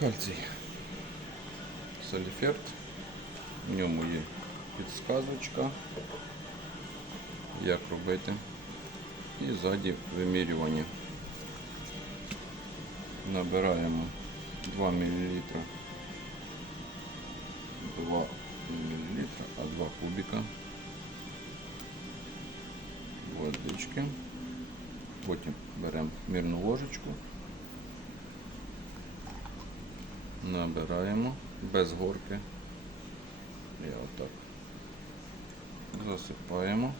Кальцій. Соліферт. В ньому є підсказочка, як робити. І ззаді вимірювання. Набираємо 2 мл. 2 мл, а 2 кубика водички. Потім беремо мірну ложечку. Набираємо без горки. І отак. Засипаємо.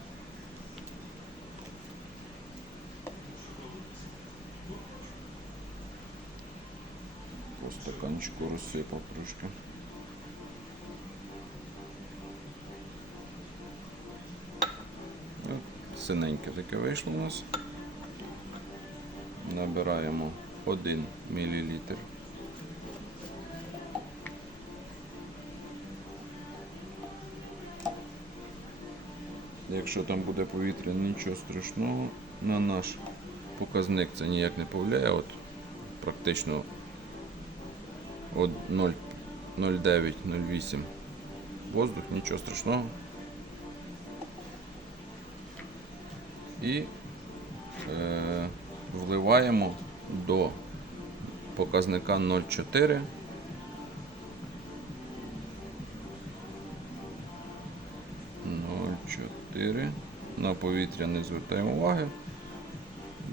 По стаканчику розсипав трошки. Синеньке таке вийшло у нас. Набираємо 1 мл. Якщо там буде повітря, нічого страшного. На наш показник це ніяк не повлияє. От практично от 0,9-0,8 воздух, нічого страшного. І е, вливаємо до показника 0,4. Ноль чотири. На повітря не звертаємо уваги.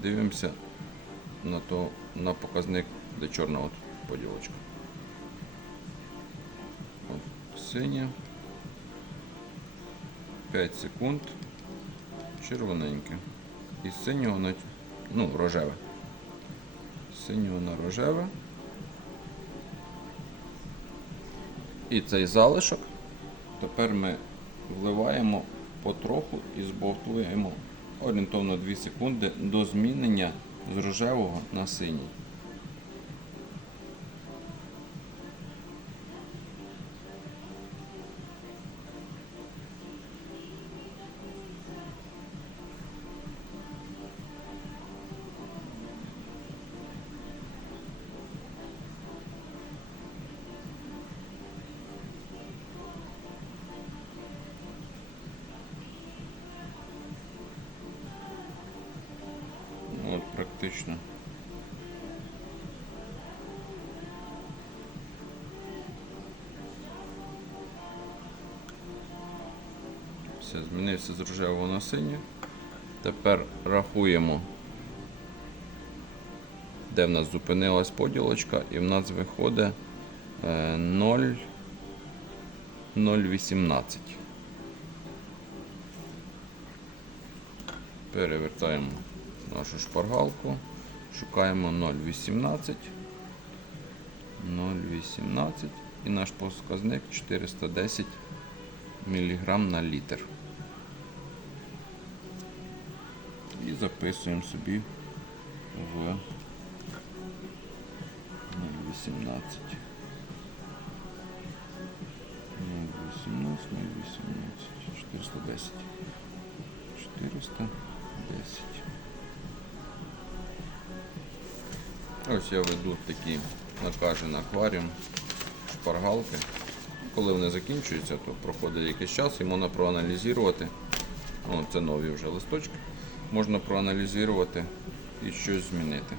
Дивимося на, то, на показник, де чорна от поділочка. От, синє. 5 секунд. Червоненьке. І синього на ну, рожеве. Синього на рожеве. І цей залишок тепер ми вливаємо потроху і збовтуємо орієнтовно 2 секунди до змінення з рожевого на синій. Практично. Все, змінився з рожевого на синє. Тепер рахуємо, де в нас зупинилась поділочка, і в нас виходить е, 0, 0,18. Перевертаємо нашу шпаргалку, шукаємо 0,18. 0,18 і наш показник 410 мг на літр. І записуємо собі в 0,18. 0,18, 0,18, 410. 410. Ось я веду такі накажені акваріум, шпаргалки. Коли вони закінчуються, то проходить якийсь час і можна проаналізувати. О, це нові вже листочки. Можна проаналізувати і щось змінити.